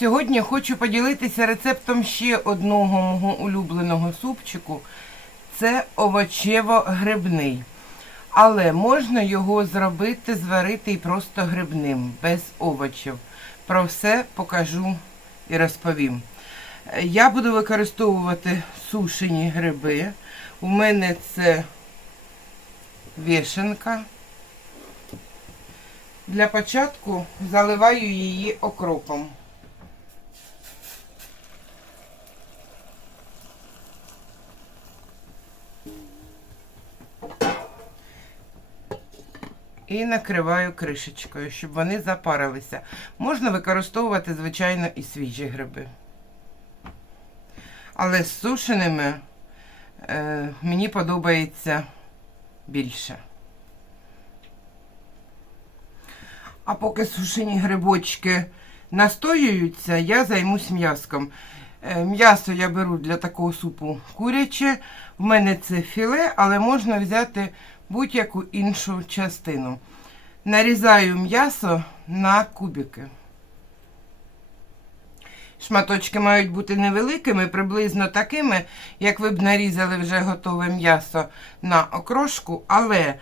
Сьогодні хочу поділитися рецептом ще одного мого улюбленого супчику. Це овочево-грибний. Але можна його зробити, зварити і просто грибним, без овочів. Про все покажу і розповім. Я буду використовувати сушені гриби. У мене це вішенка. Для початку заливаю її окропом. І накриваю кришечкою, щоб вони запарилися. Можна використовувати, звичайно, і свіжі гриби. Але з сушеними е, мені подобається більше. А поки сушені грибочки настоюються, я займусь м'яском. Е, М'ясо я беру для такого супу куряче. В мене це філе, але можна взяти будь-яку іншу частину. Нарізаю м'ясо на кубики. Шматочки мають бути невеликими, приблизно такими, як ви б нарізали вже готове м'ясо на окрошку, але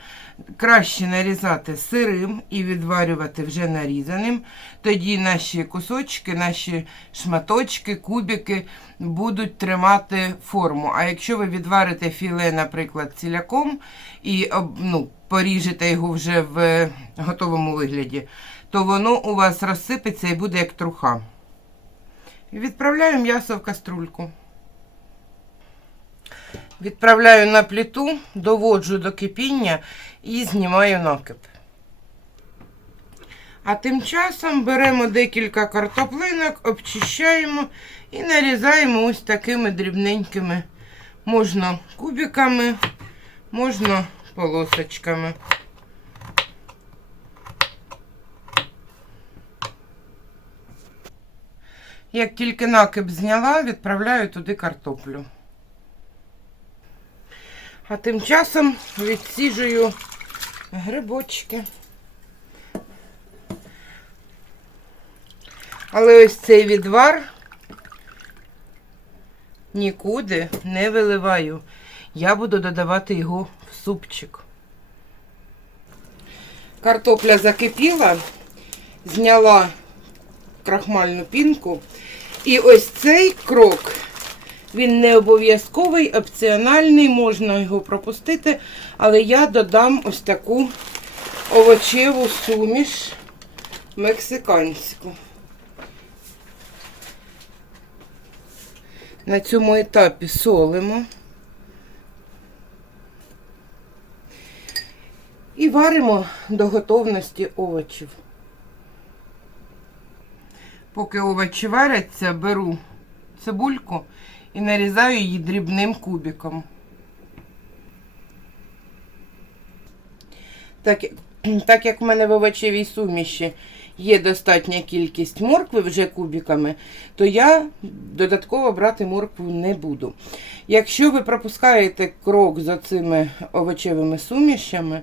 краще нарізати сирим і відварювати вже нарізаним. Тоді наші кусочки, наші шматочки, кубики будуть тримати форму. А якщо ви відварите філе, наприклад, ціляком і ну, поріжете його вже в готовому вигляді, то воно у вас розсипеться і буде як труха. Відправляю м'ясо в каструльку. Відправляю на плиту, доводжу до кипіння і знімаю накип. А тим часом беремо декілька картоплинок, обчищаємо і нарізаємо ось такими дрібненькими. Можна кубиками, можна полосочками. Як тільки накип зняла, відправляю туди картоплю. А тим часом відсіжую грибочки. Але ось цей відвар нікуди не виливаю. Я буду додавати його в супчик. Картопля закипіла, зняла крахмальну пінку. І ось цей крок, він не обов'язковий, опціональний, можна його пропустити, але я додам ось таку овочеву суміш мексиканську. На цьому етапі солимо. І варимо до готовності овочів. Поки овочі варяться, беру цибульку і нарізаю її дрібним кубиком. Так, так як в мене в овочевій суміші є достатня кількість моркви вже кубиками, то я додатково брати моркву не буду. Якщо ви пропускаєте крок за цими овочевими сумішами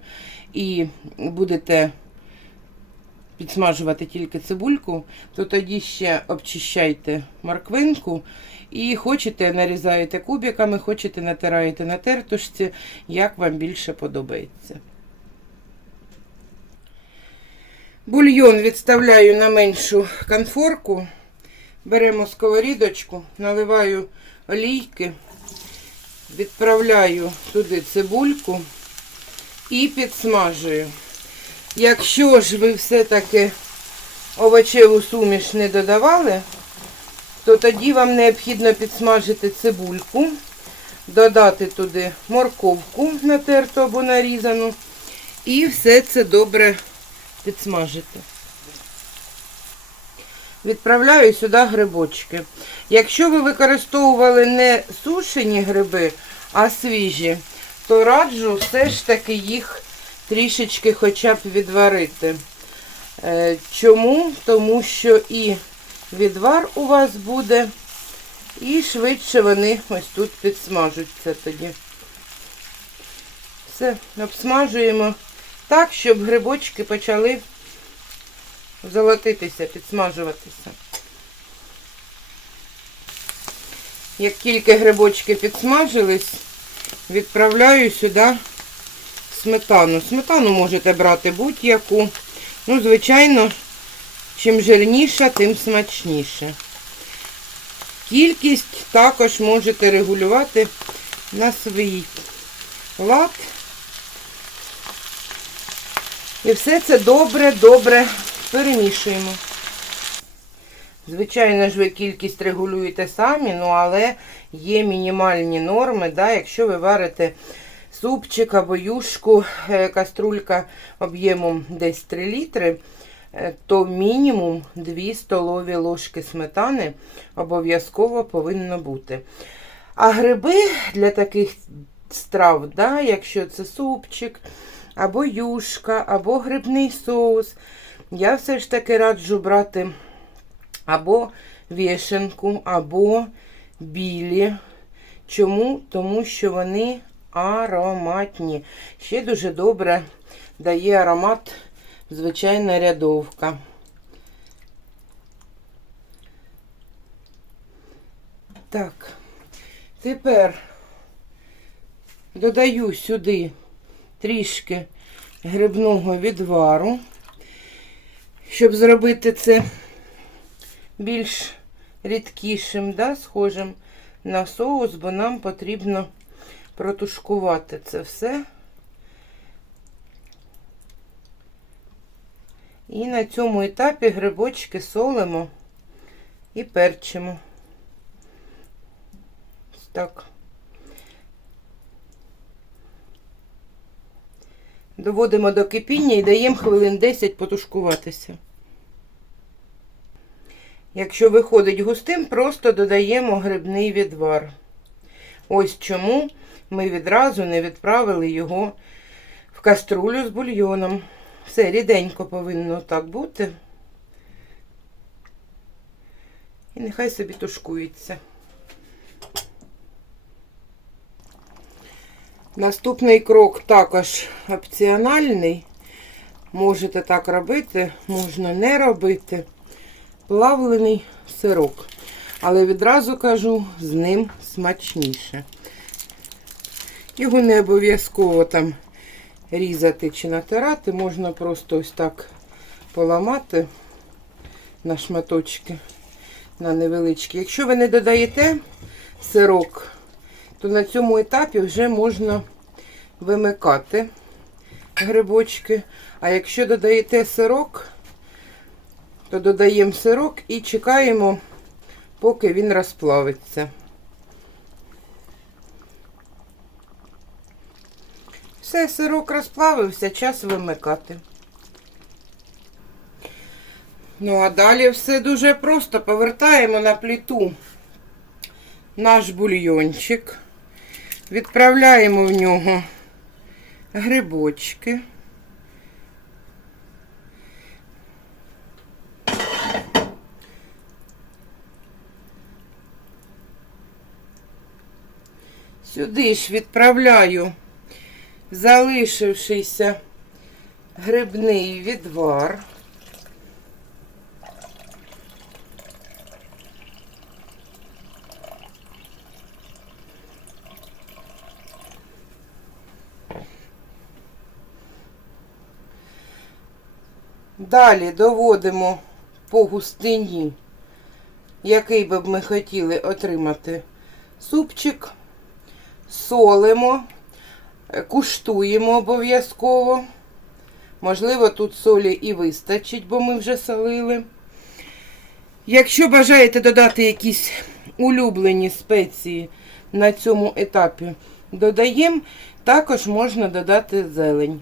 і будете підсмажувати тільки цибульку, то тоді ще обчищайте морквинку і хочете нарізаєте кубиками, хочете натираєте на тертушці, як вам більше подобається. Бульйон відставляю на меншу конфорку. Беремо сковорідочку, наливаю олійки, відправляю туди цибульку і підсмажую. Якщо ж ви все-таки овочеву суміш не додавали, то тоді вам необхідно підсмажити цибульку, додати туди морковку натерту або нарізану, і все це добре підсмажити. Відправляю сюди грибочки. Якщо ви використовували не сушені гриби, а свіжі, то раджу все ж таки їх трішечки хоча б відварити. Е, Чому? Тому що і відвар у вас буде, і швидше вони ось тут підсмажуться тоді. Все, обсмажуємо так, щоб грибочки почали золотитися, підсмажуватися. Як тільки грибочки підсмажились, відправляю сюди сметану. Сметану можете брати будь-яку. Ну, звичайно, чим жирніша, тим смачніше. Кількість також можете регулювати на свій лад. І все це добре-добре перемішуємо. Звичайно ж, ви кількість регулюєте самі, ну але є мінімальні норми, да, якщо ви варите супчик або юшку, е, каструлька об'ємом десь 3 літри, е, то мінімум 2 столові ложки сметани обов'язково повинно бути. А гриби для таких страв, да, якщо це супчик, або юшка, або грибний соус, я все ж таки раджу брати або вішенку, або білі. Чому? Тому що вони ароматні. Ще дуже добре дає аромат звичайна рядовка. Так, тепер додаю сюди трішки грибного відвару, щоб зробити це більш рідкішим, да, схожим на соус, бо нам потрібно протушкувати це все. І на цьому етапі грибочки солимо і перчимо. Ось так. Доводимо до кипіння і даємо хвилин 10 потушкуватися. Якщо виходить густим, просто додаємо грибний відвар. Ось чому ми відразу не відправили його в каструлю з бульйоном. Все ріденько повинно так бути. І нехай собі тушкується. Наступний крок також опціональний. Можете так робити, можна не робити. Плавлений сирок. Але відразу кажу, з ним смачніше. Його не обов'язково там різати чи натирати, можна просто ось так поламати на шматочки, на невеличкі. Якщо ви не додаєте сирок, то на цьому етапі вже можна вимикати грибочки. А якщо додаєте сирок, то додаємо сирок і чекаємо, поки він розплавиться. Все, сирок розплавився, час вимикати. Ну, а далі все дуже просто. Повертаємо на плиту наш бульйончик, відправляємо в нього грибочки. Сюди ж відправляю залишившийся грибний відвар. Далі доводимо по густині, який би ми хотіли отримати супчик, солимо, куштуємо обов'язково. Можливо, тут солі і вистачить, бо ми вже солили. Якщо бажаєте додати якісь улюблені спеції на цьому етапі, додаємо, також можна додати зелень.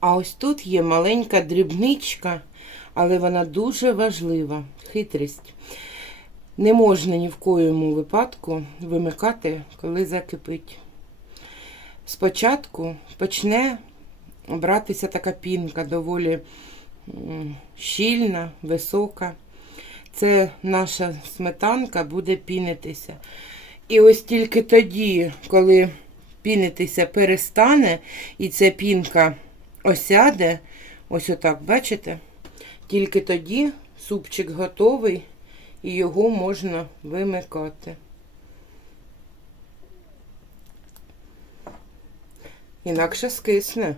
А ось тут є маленька дрібничка, але вона дуже важлива. Хитрість. Не можна ні в коєму випадку вимикати, коли закипить. Спочатку почне братися така пінка, доволі щільна, висока. Це наша сметанка буде пінитися. І ось тільки тоді, коли пінитися перестане, і ця пінка осяде, ось отак, бачите? Тільки тоді супчик готовий і його можна вимикати. Інакше скисне.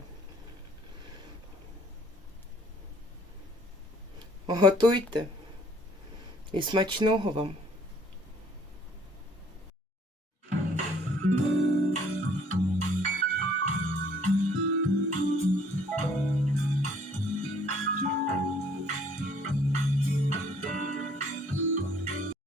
Готуйте і смачного вам!